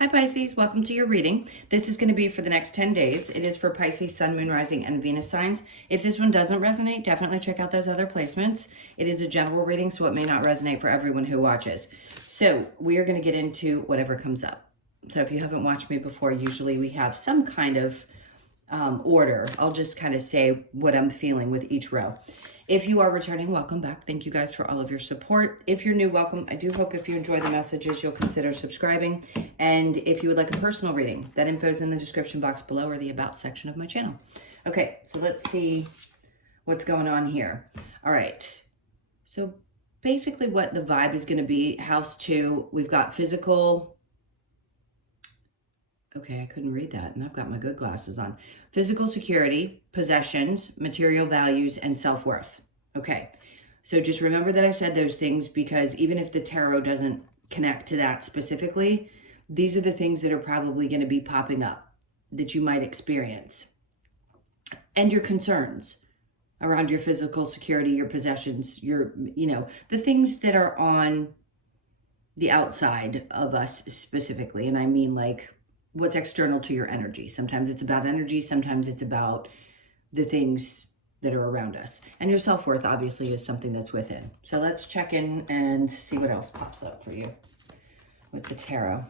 Hi Pisces, welcome to your reading. This is going to be for the next 10 days. It is for Pisces, Sun, Moon, Rising, and Venus signs. If this one doesn't resonate, definitely check out those other placements. It is a general reading, so it may not resonate for everyone who watches. So we are going to get into whatever comes up. So if you haven't watched me before, usually we have some kind of order. I'll just kind of say what I'm feeling with each row. If you are returning, welcome back. Thank you guys for all of your support. If you're new, welcome. I do hope if you enjoy the messages, you'll consider subscribing. And if you would like a personal reading, that info is in the description box below or the About section of my channel. Okay, so let's see what's going on here. All right. So basically what the vibe is going to be, house 2, we've got physical. Okay, I couldn't read that, and I've got my good glasses on. Physical security, possessions, material values, and self-worth. Okay, so just remember that I said those things because even if the tarot doesn't connect to that specifically, these are the things that are probably going to be popping up that you might experience. And your concerns around your physical security, your possessions, your, the things that are on the outside of us specifically. And I mean like what's external to your energy. Sometimes it's about energy. Sometimes it's about the things that are around us. And your self-worth obviously is something that's within. So let's check in and see what else pops up for you with the tarot.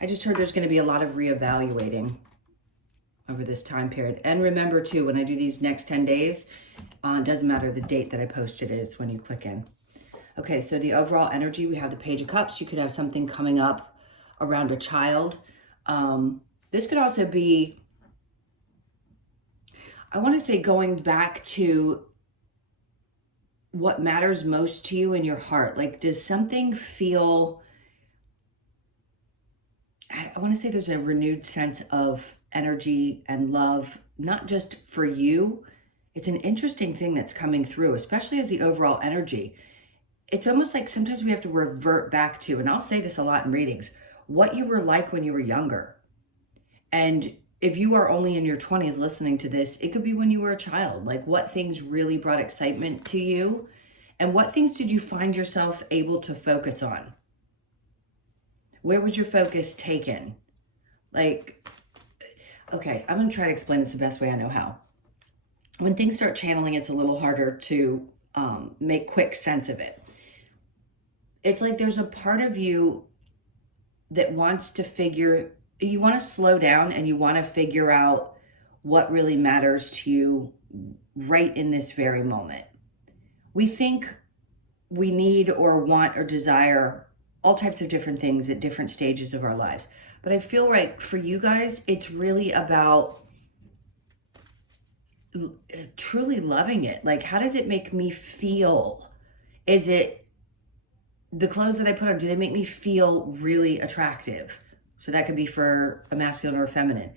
I just heard there's going to be a lot of reevaluating over this time period. And remember too, when I do these next 10 days, it doesn't matter the date that I posted it, it's when you click in. Okay, so the overall energy, we have the Page of Cups. You could have something coming up around a child. This could also be, I want to say, going back to what matters most to you in your heart. Like, does something feel, I want to say there's a renewed sense of energy and love, not just for you. It's an interesting thing that's coming through, especially as the overall energy. It's almost like sometimes we have to revert back to, and I'll say this a lot in readings, what you were like when you were younger. And if you are only in your 20s listening to this, it could be when you were a child. Like what things really brought excitement to you and what things did you find yourself able to focus on? Where was your focus taken? Like, okay, I'm going to try to explain this the best way I know how. When things start channeling, it's a little harder to make quick sense of it. It's like there's a part of you that wants to you want to slow down and you want to figure out what really matters to you right in this very moment. We think we need or want or desire all types of different things at different stages of our lives. But I feel like for you guys, it's really about truly loving it. Like, how does it make me feel? Is it the clothes that I put on, do they make me feel really attractive? So that could be for a masculine or a feminine.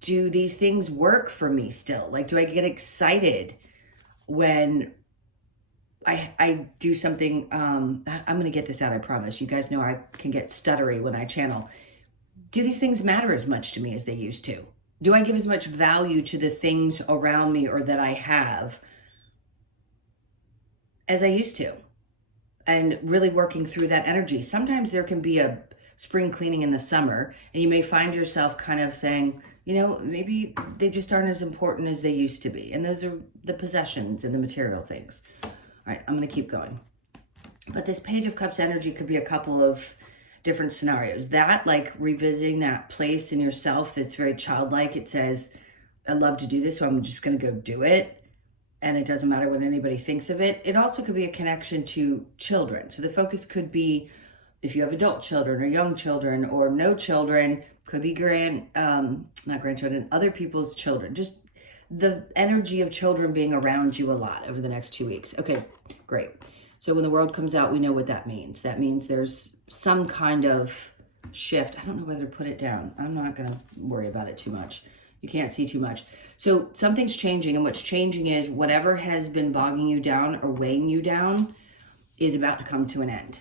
Do these things work for me still? Like, do I get excited when I do something? I'm going to get this out, I promise. You guys know I can get stuttery when I channel. Do these things matter as much to me as they used to? Do I give as much value to the things around me or that I have as I used to? And really working through that energy. Sometimes there can be a spring cleaning in the summer and you may find yourself kind of saying, maybe they just aren't as important as they used to be. And those are the possessions and the material things. All right, I'm going to keep going. But this Page of Cups energy could be a couple of different scenarios. That, like revisiting that place in yourself that's very childlike. It says, I love to do this, so I'm just going to go do it. And it doesn't matter what anybody thinks of it. It also could be a connection to children. So the focus could be if you have adult children or young children or no children, could be not grandchildren, other people's children. Just the energy of children being around you a lot over the next 2 weeks. Okay, great. So when the world comes out, we know what that means. That means there's some kind of shift. I don't know whether to put it down. I'm not going to worry about it too much. You can't see too much. So something's changing, and what's changing is whatever has been bogging you down or weighing you down is about to come to an end.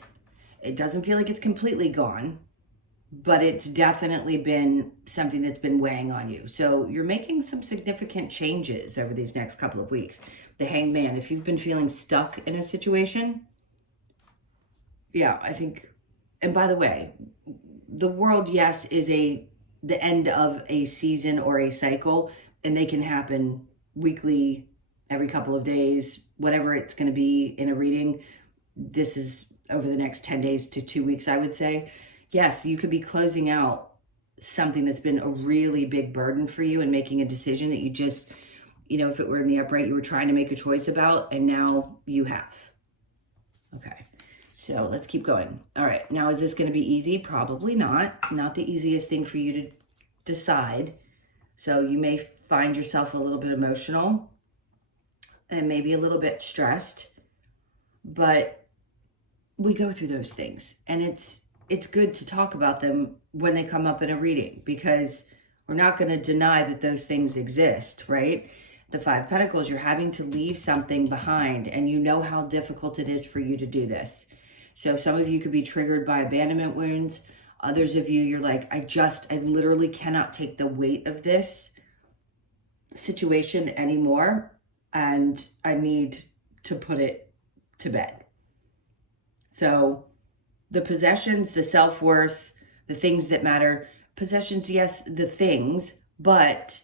It doesn't feel like it's completely gone, but it's definitely been something that's been weighing on you. So you're making some significant changes over these next couple of weeks. The Hanged Man, if you've been feeling stuck in a situation, yeah, I think and by the way, the world, yes, is the end of a season or a cycle, and they can happen weekly, every couple of days, whatever it's going to be in a reading. This is over the next 10 days to 2 weeks, I would say. Yes, you could be closing out something that's been a really big burden for you and making a decision that you just, if it were in the upright, you were trying to make a choice about, and now you have. Okay, so let's keep going. All right, now is this going to be easy? Probably not. Not the easiest thing for you to decide. So you may find yourself a little bit emotional and maybe a little bit stressed, but we go through those things, and it's good to talk about them when they come up in a reading, because we're not going to deny that those things exist, right? The Five of Pentacles, you're having to leave something behind, and you know how difficult it is for you to do this. So some of you could be triggered by abandonment wounds. Others of you, you're like, I literally cannot take the weight of this situation anymore, and I need to put it to bed. So the possessions, the self-worth, the things that matter, possessions, yes, the things, but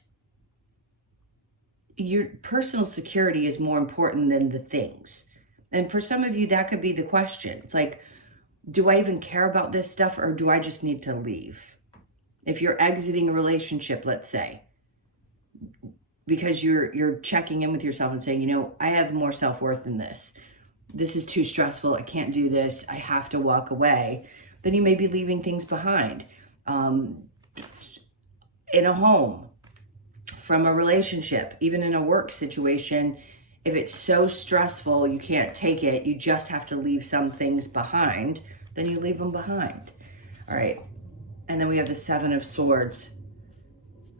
your personal security is more important than the things. And for some of you, that could be the question. It's like, do I even care about this stuff, or do I just need to leave? If you're exiting a relationship, let's say, because you're checking in with yourself and saying, I have more self-worth than this. This is too stressful. I can't do this. I have to walk away. Then you may be leaving things behind. In a home, from a relationship, even in a work situation, if it's so stressful, you can't take it, you just have to leave some things behind, then you leave them behind. All right. And then we have the Seven of Swords.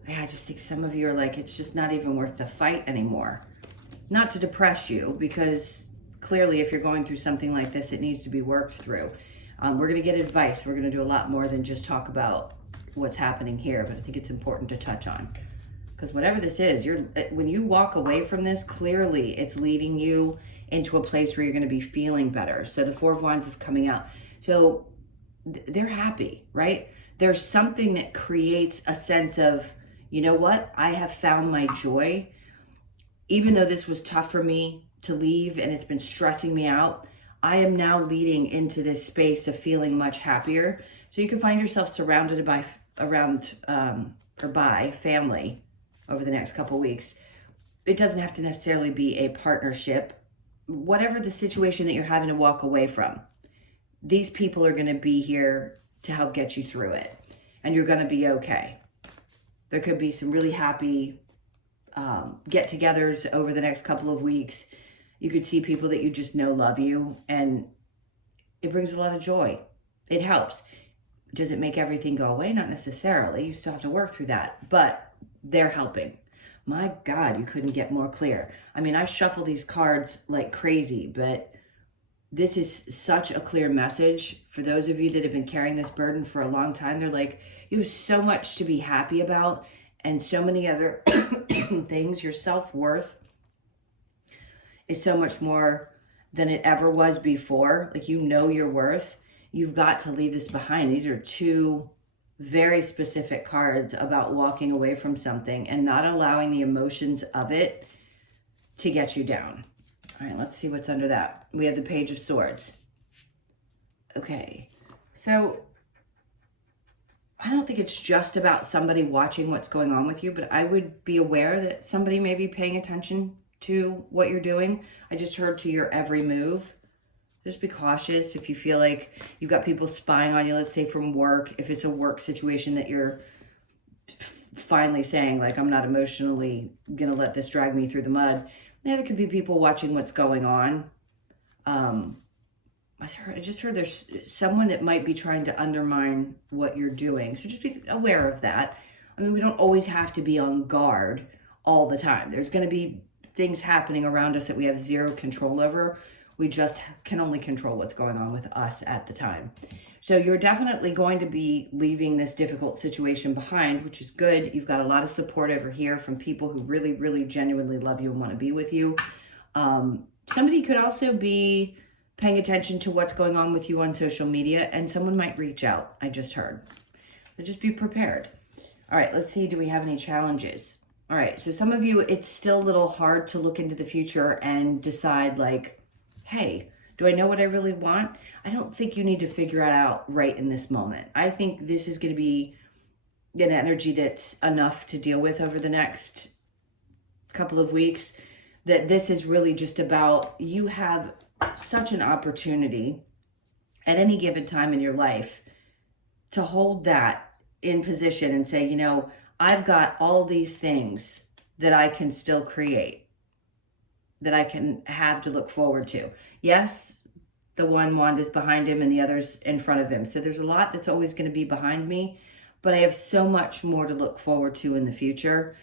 I just think some of you are like, it's just not even worth the fight anymore. Not to depress you, because clearly if you're going through something like this, it needs to be worked through. We're going to get advice. We're going to do a lot more than just talk about what's happening here, but I think it's important to touch on. Because whatever this is, when you walk away from this, clearly it's leading you into a place where you're going to be feeling better. So the Four of Wands is coming out. So they're happy, right? There's something that creates a sense of, you know what? I have found my joy. Even though this was tough for me to leave and it's been stressing me out, I am now leading into this space of feeling much happier. So you can find yourself surrounded by family over the next couple weeks. It doesn't have to necessarily be a partnership. Whatever the situation that you're having to walk away from, these people are going to be here to help get you through it, and you're going to be okay. There could be some really happy get-togethers over the next couple of weeks. You could see people that you just know love you, and it brings a lot of joy. It helps. Does it make everything go away? Not necessarily. You still have to work through that, but they're helping. My God, you couldn't get more clear. I mean, I shuffle these cards like crazy, but this is such a clear message for those of you that have been carrying this burden for a long time. They're like, you have so much to be happy about and so many other things. Your self-worth is so much more than it ever was before. Like, you know your worth. You've got to leave this behind. These are two very specific cards about walking away from something and not allowing the emotions of it to get you down. All right, let's see what's under that. We have the Page of Swords. Okay, so I don't think it's just about somebody watching what's going on with you, but I would be aware that somebody may be paying attention to what you're doing. I just heard to your every move. Just be cautious if you feel like you've got people spying on you, let's say from work. If it's a work situation that you're finally saying, like, I'm not emotionally going to let this drag me through the mud. Yeah, there could be people watching what's going on. I just heard there's someone that might be trying to undermine what you're doing. So just be aware of that. I mean, we don't always have to be on guard all the time. There's going to be things happening around us that we have zero control over. We just can only control what's going on with us at the time. So you're definitely going to be leaving this difficult situation behind, which is good. You've got a lot of support over here from people who really, really genuinely love you and want to be with you. Somebody could also be paying attention to what's going on with you on social media, and someone might reach out. I just heard. So just be prepared. All right, let's see. Do we have any challenges? All right, so some of you, it's still a little hard to look into the future and decide like, hey, do I know what I really want? I don't think you need to figure it out right in this moment. I think this is going to be an energy that's enough to deal with over the next couple of weeks, that this is really just about, you have such an opportunity at any given time in your life to hold that in position and say, you know, I've got all these things that I can still create, that I can have to look forward to. Yes, the one wand is behind him and the other's in front of him. So there's a lot that's always going to be behind me, but I have so much more to look forward to in the future.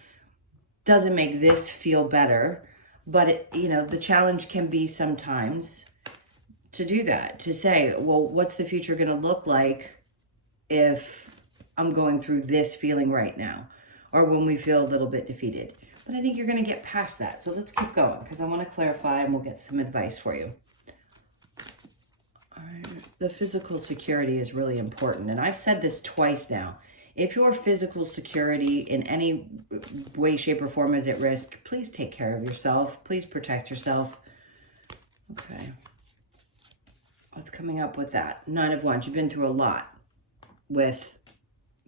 Doesn't make this feel better, but it, you know, the challenge can be sometimes to do that, to say, well, what's the future going to look like if I'm going through this feeling right now, or when we feel a little bit defeated. But I think you're going to get past that. So let's keep going, because I want to clarify and we'll get some advice for you. All right. The physical security is really important. And I've said this twice now. If your physical security in any way, shape, or form is at risk, please take care of yourself. Please protect yourself. Okay. What's coming up with that? Nine of Wands. You've been through a lot with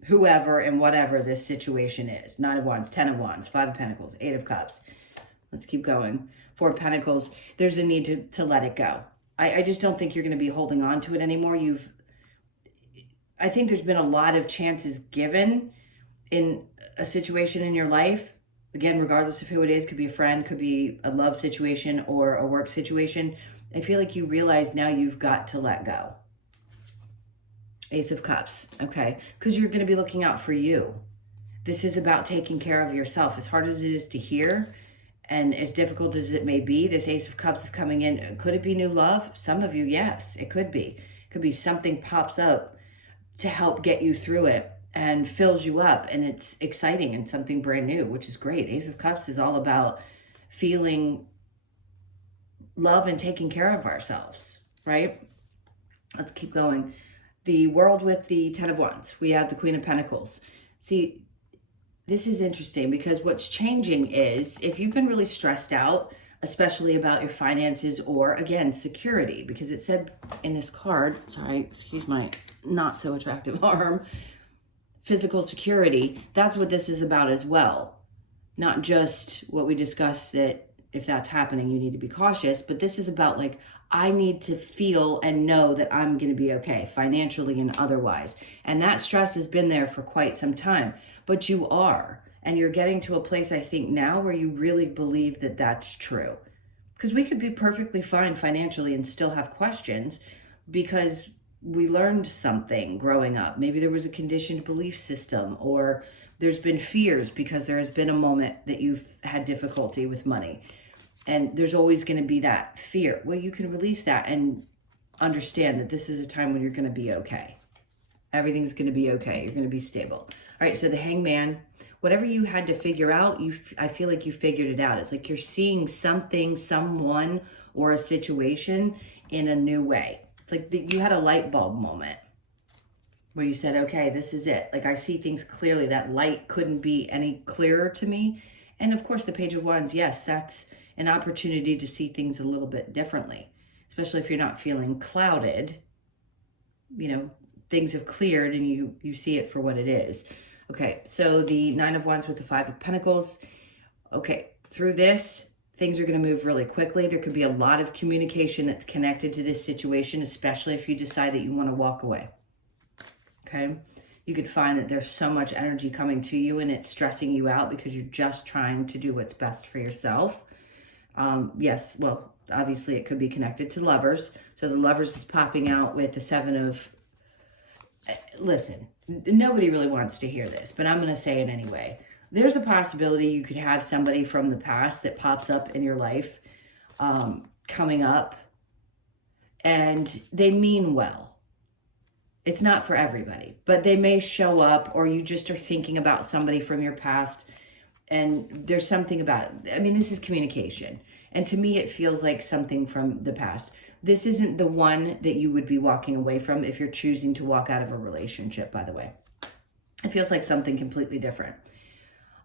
whoever and whatever this situation is. Nine of Wands, 10 of Wands, 5 of Pentacles, 8 of Cups. Let's keep going. 4 of Pentacles. There's a need to let it go. I just don't think you're going to be holding on to it anymore. I think there's been a lot of chances given in a situation in your life. Again, regardless of who it is, could be a friend, could be a love situation or a work situation. I feel like you realize now you've got to let go. Ace of Cups, okay? Because you're going to be looking out for you. This is about taking care of yourself. As hard as it is to hear and as difficult as it may be, this Ace of Cups is coming in. Could it be new love? Some of you, yes, it could be. It could be something pops up to help get you through it and fills you up, and it's exciting and something brand new, which is great. Ace of Cups is all about feeling love and taking care of ourselves, right? Let's keep going. The World with the 10 of Wands. We have the Queen of Pentacles. See, this is interesting because what's changing is if you've been really stressed out, especially about your finances or, again, security, because it said in this card, sorry, excuse my not so attractive arm, physical security, that's what this is about as well. Not just what we discussed, that if that's happening, you need to be cautious, but this is about like, I need to feel and know that I'm going to be okay, financially and otherwise. And that stress has been there for quite some time, but you are. And you're getting to a place, I think, now where you really believe that that's true. Because we could be perfectly fine financially and still have questions because we learned something growing up. Maybe there was a conditioned belief system, or there's been fears because there has been a moment that you've had difficulty with money. And there's always going to be that fear. Well, you can release that and understand that this is a time when you're going to be okay. Everything's going to be okay. You're going to be stable. All right, so the Hangman, whatever you had to figure out, I feel like you figured it out. It's like you're seeing something, someone, or a situation in a new way. It's like you had a light bulb moment where you said, okay, this is it. Like I see things clearly. That light couldn't be any clearer to me. And of course, the Page of Wands, yes, that's an opportunity to see things a little bit differently, especially if you're not feeling clouded. You know, things have cleared and you see it for what it is. Okay, so the 9 of Wands with the 5 of Pentacles. Okay, through this, things are going to move really quickly. There could be a lot of communication that's connected to this situation, especially if you decide that you want to walk away. Okay, you could find that there's so much energy coming to you and it's stressing you out because you're just trying to do what's best for yourself. Yes, well, obviously it could be connected to lovers. So the lovers is popping out with the 7 of... Listen, nobody really wants to hear this, but I'm going to say it anyway. There's a possibility you could have somebody from the past that pops up in your life coming up, and they mean well. It's not for everybody, but they may show up, or you just are thinking about somebody from your past, and there's something about it. I mean, this is communication. And to me, it feels like something from the past. This isn't the one that you would be walking away from if you're choosing to walk out of a relationship, by the way. It feels like something completely different.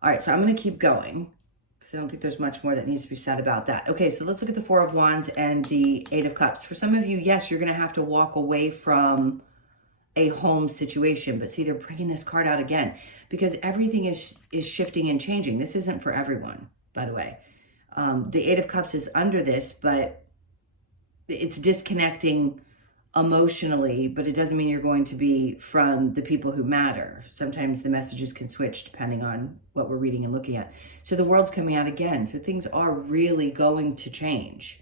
All right, so I'm going to keep going because I don't think there's much more that needs to be said about that. Okay, so let's look at the Four of Wands and the Eight of Cups. For some of you, yes, you're going to have to walk away from a home situation, but see, they're bringing this card out again because everything is shifting and changing. This isn't for everyone, by the way. The Eight of Cups is under this, but it's disconnecting emotionally, but it doesn't mean you're going to be from the people who matter. Sometimes the messages can switch depending on what we're reading and looking at. So the world's coming out again. So things are really going to change.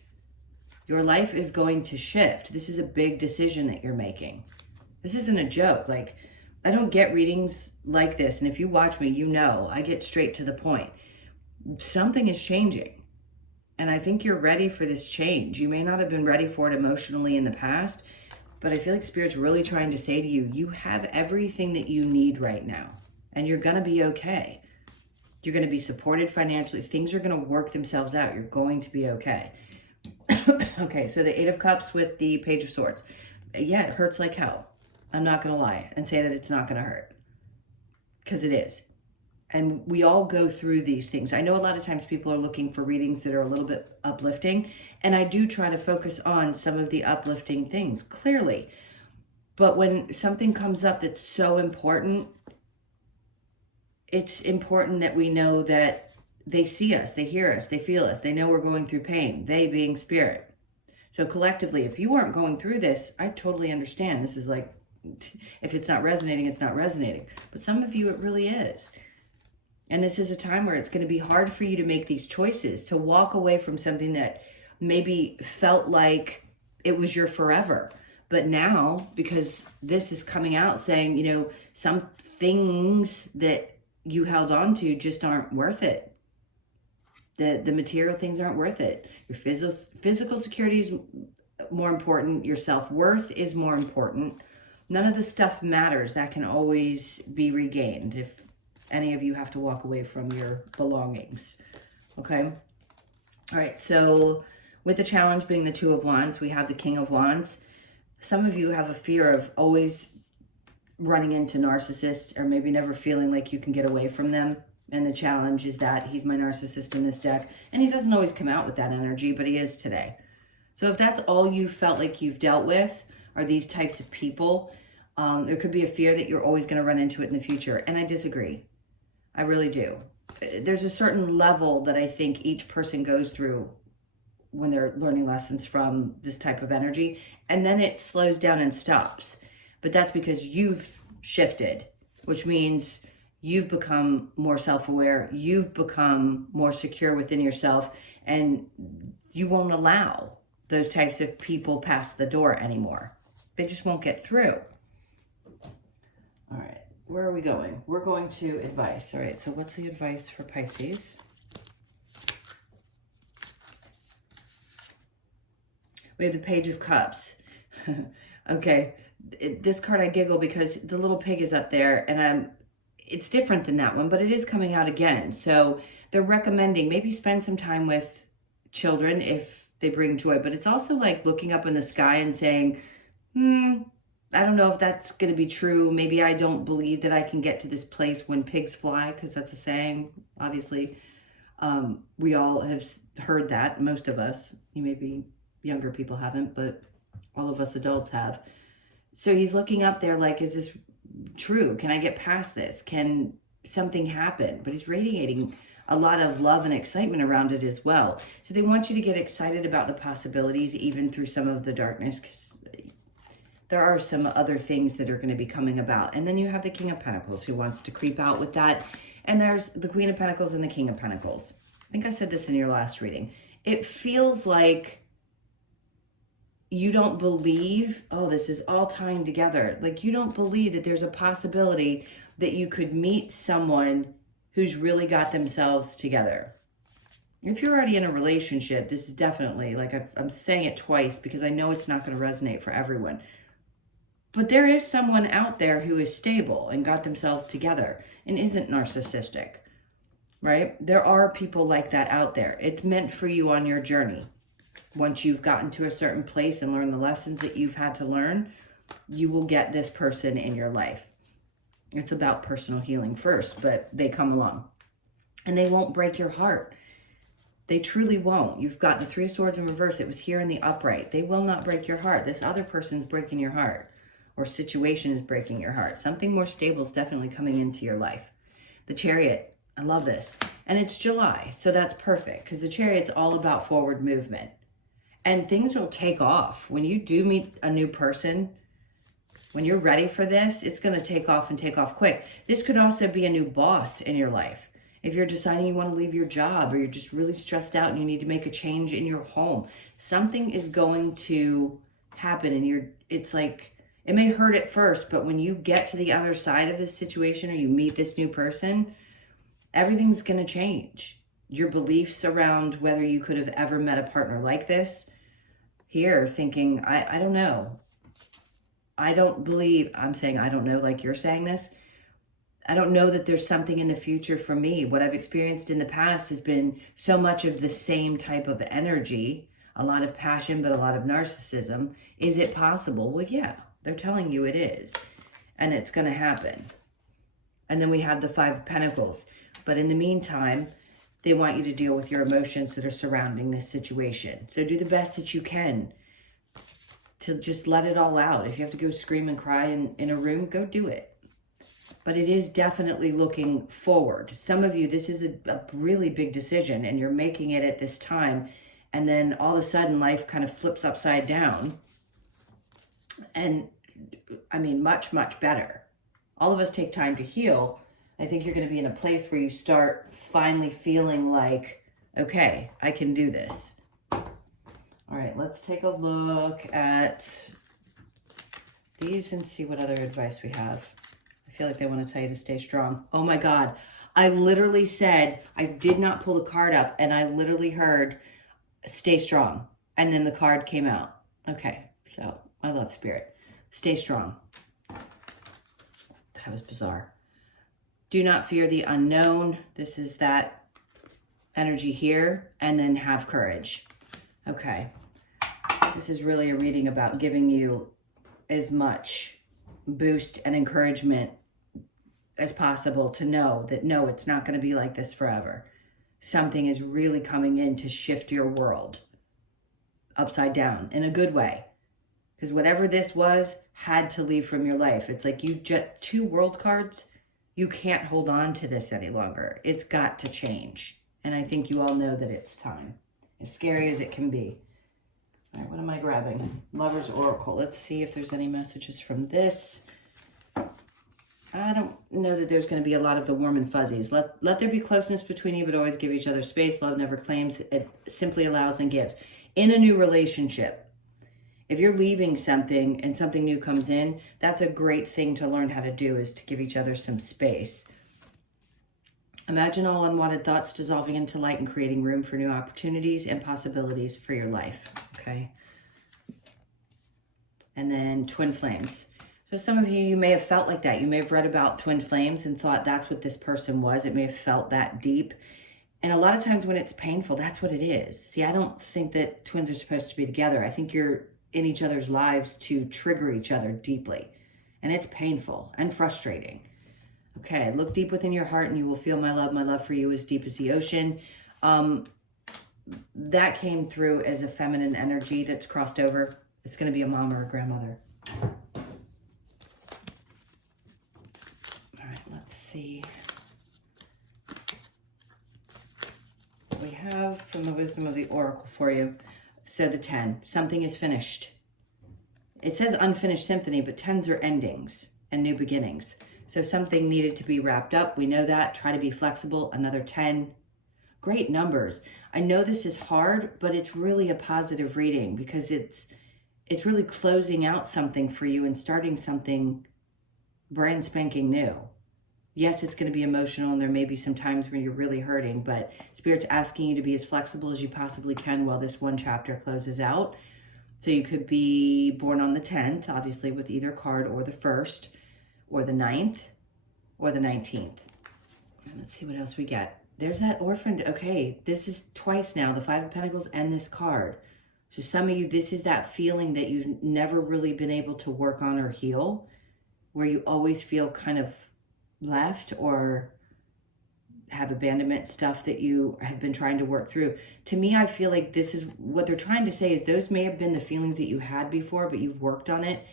Your life is going to shift. This is a big decision that you're making. This isn't a joke. Like, I don't get readings like this. And if you watch me, you know, I get straight to the point. Something is changing. And I think you're ready for this change. You may not have been ready for it emotionally in the past, but I feel like Spirit's really trying to say to you, you have everything that you need right now, and you're going to be okay. You're going to be supported financially. Things are going to work themselves out. You're going to be okay. Okay, so the Eight of Cups with the Page of Swords. Yeah, it hurts like hell. I'm not going to lie and say that it's not going to hurt, because it is. And we all go through these things. I know a lot of times people are looking for readings that are a little bit uplifting. And I do try to focus on some of the uplifting things, clearly. But when something comes up that's so important, it's important that we know that they see us, they hear us, they feel us, they know we're going through pain, they being Spirit. So collectively, if you aren't going through this, I totally understand. This is like, if it's not resonating, it's not resonating. But some of you, it really is. And this is a time where it's going to be hard for you to make these choices, to walk away from something that maybe felt like it was your forever. But now, because this is coming out saying, you know, some things that you held on to just aren't worth it. The material things aren't worth it. Your physical security is more important. Your self-worth is more important. None of the stuff matters. That can always be regained if any of you have to walk away from your belongings. Okay. All right. So with the challenge being the Two of Wands, we have the King of Wands. Some of you have a fear of always running into narcissists, or maybe never feeling like you can get away from them. And the challenge is that he's my narcissist in this deck. And he doesn't always come out with that energy, but he is today. So if that's all you felt like you've dealt with are these types of people, there could be a fear that you're always going to run into it in the future. And I disagree. I really do. There's a certain level that I think each person goes through when they're learning lessons from this type of energy. And then it slows down and stops. But that's because you've shifted, which means you've become more self-aware. You've become more secure within yourself. And you won't allow those types of people past the door anymore. They just won't get through. All right. Where are we going? We're going to advice. All right, so what's the advice for Pisces? We have the Page of Cups. Okay, this card I giggle because the little pig is up there, and it's different than that one, but it is coming out again. So they're recommending maybe spend some time with children if they bring joy, but it's also like looking up in the sky and saying, I don't know if that's going to be true. Maybe I don't believe that I can get to this place when pigs fly, because that's a saying, obviously. We all have heard that, most of us. You maybe younger people haven't, but all of us adults have. So he's looking up there like, is this true? Can I get past this? Can something happen? But he's radiating a lot of love and excitement around it as well. So they want you to get excited about the possibilities, even through some of the darkness, because there are some other things that are going to be coming about. And then you have the King of Pentacles who wants to creep out with that. And there's the Queen of Pentacles and the King of Pentacles. I think I said this in your last reading. It feels like you don't believe, oh, this is all tying together. Like you don't believe that there's a possibility that you could meet someone who's really got themselves together. If you're already in a relationship, this is definitely, like I'm saying it twice because I know it's not going to resonate for everyone. But there is someone out there who is stable and got themselves together and isn't narcissistic, right? There are people like that out there. It's meant for you on your journey. Once you've gotten to a certain place and learned the lessons that you've had to learn, you will get this person in your life. It's about personal healing first, but they come along. And they won't break your heart. They truly won't. You've got the Three of Swords in reverse. It was here in the upright. They will not break your heart. This other person's breaking your heart, or situation is breaking your heart. Something more stable is definitely coming into your life. The Chariot, I love this. And it's July, so that's perfect, because the Chariot's all about forward movement. And things will take off. When you do meet a new person, when you're ready for this, it's going to take off and take off quick. This could also be a new boss in your life. If you're deciding you want to leave your job, or you're just really stressed out and you need to make a change in your home, something is going to happen, and it's like, it may hurt at first, but when you get to the other side of this situation, or you meet this new person, everything's going to change. Your beliefs around whether you could have ever met a partner like this, here thinking, I don't know. I don't believe, I'm saying I don't know like you're saying this. I don't know that there's something in the future for me. What I've experienced in the past has been so much of the same type of energy, a lot of passion, but a lot of narcissism. Is it possible? Well, yeah, they're telling you it is, and it's going to happen. And then we have the Five of Pentacles. But in the meantime, they want you to deal with your emotions that are surrounding this situation. So do the best that you can to just let it all out. If you have to go scream and cry in a room, go do it. But it is definitely looking forward. Some of you, this is a really big decision, and you're making it at this time. And then all of a sudden, life kind of flips upside down. And I mean, much, much better. All of us take time to heal. I think you're going to be in a place where you start finally feeling like, okay, I can do this. All right, let's take a look at these and see what other advice we have. I feel like they want to tell you to stay strong. Oh my God. I literally said, I did not pull the card up, and I literally heard stay strong. And then the card came out. Okay, so I love Spirit. Stay strong. That was bizarre. Do not fear the unknown. This is that energy here. And then have courage. Okay. This is really a reading about giving you as much boost and encouragement as possible to know that, no, it's not going to be like this forever. Something is really coming in to shift your world upside down in a good way. Because whatever this was had to leave from your life. It's like you just, 2 world cards. You can't hold on to this any longer. It's got to change. And I think you all know that it's time. As scary as it can be. All right, what am I grabbing? Lover's Oracle. Let's see if there's any messages from this. I don't know that there's going to be a lot of the warm and fuzzies. Let there be closeness between you, but always give each other space. Love never claims. It simply allows and gives. In a new relationship, if you're leaving something and something new comes in, that's a great thing to learn how to do, is to give each other some space. Imagine all unwanted thoughts dissolving into light and creating room for new opportunities and possibilities for your life. Okay. And then twin flames. So some of you may have felt like that. You may have read about twin flames and thought that's what this person was. It may have felt that deep. And a lot of times when it's painful, that's what it is. See, I don't think that twins are supposed to be together. I think you're in each other's lives to trigger each other deeply. And it's painful and frustrating. Okay, look deep within your heart and you will feel my love. My love for you is deep as the ocean. That came through as a feminine energy that's crossed over. It's going to be a mom or a grandmother. All right, let's see. What we have from the wisdom of the oracle for you. So the 10, something is finished. It says unfinished symphony, but 10s are endings and new beginnings. So something needed to be wrapped up. We know that. Try to be flexible. Another 10. Great numbers. I know this is hard, but it's really a positive reading because it's really closing out something for you and starting something brand spanking new. Yes, it's going to be emotional and there may be some times when you're really hurting, but Spirit's asking you to be as flexible as you possibly can while this one chapter closes out. So you could be born on the 10th, obviously with either card, or the 1st, or the 9th, or the 19th. And let's see what else we get. There's that orphan. Okay, this is twice now, the 5 of Pentacles and this card. So some of you, this is that feeling that you've never really been able to work on or heal, where you always feel kind of left or have abandonment stuff that you have been trying to work through. To me, I feel like this is what they're trying to say is those may have been the feelings that you had before, but you've worked on it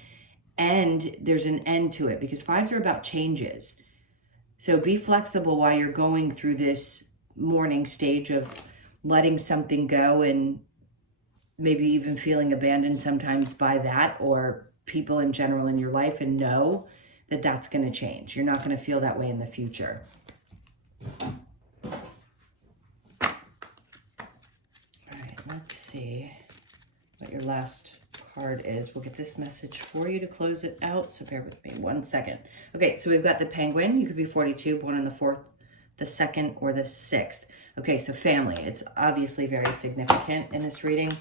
and there's an end to it, because fives are about changes. So be flexible while you're going through this mourning stage of letting something go and maybe even feeling abandoned sometimes by that or people in general in your life, and know that that's going to change. You're not going to feel that way in the future. All right, let's see what your last card is. We'll get this message for you to close it out, so bear with me 1 second. Okay, so we've got the Penguin. You could be 42, born on the 4th, the 2nd, or the 6th. Okay, so family. It's obviously very significant in this reading.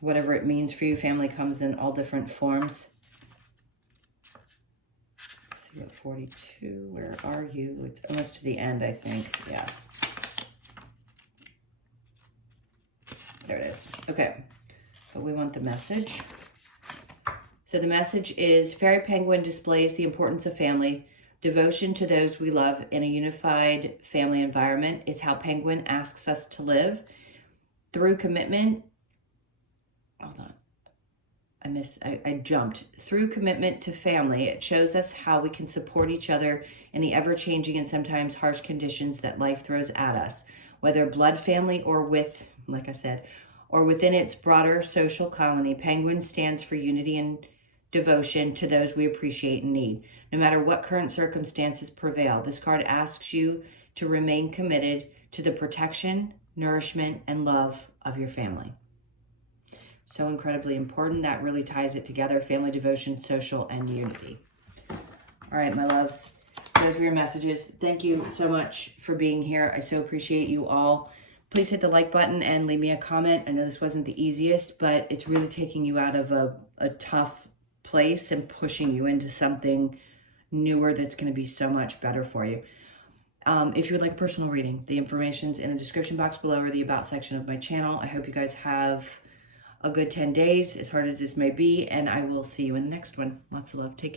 Whatever it means for you, family comes in all different forms. Let's see what 42, where are you? It's almost to the end, I think. Yeah. There it is. Okay, so we want the message. So the message is, Fairy Penguin displays the importance of family. Devotion to those we love in a unified family environment is how Penguin asks us to live. Through commitment, hold on, I jumped. Through commitment to family, it shows us how we can support each other in the ever-changing and sometimes harsh conditions that life throws at us, whether blood family or with, like I said, or within its broader social colony. Penguin stands for unity and devotion to those we appreciate and need. No matter what current circumstances prevail, this card asks you to remain committed to the protection, nourishment, and love of your family. So incredibly important. That really ties it together. Family, devotion, social, and unity. All right, my loves. Those were your messages. Thank you so much for being here. I so appreciate you all. Please hit the like button and leave me a comment. I know this wasn't the easiest, but it's really taking you out of a tough place and pushing you into something newer that's going to be so much better for you. If you would like a personal reading, the information's in the description box below or the about section of my channel. I hope you guys have a good 10 days, as hard as this may be, and I will see you in the next one. Lots of love. Take care.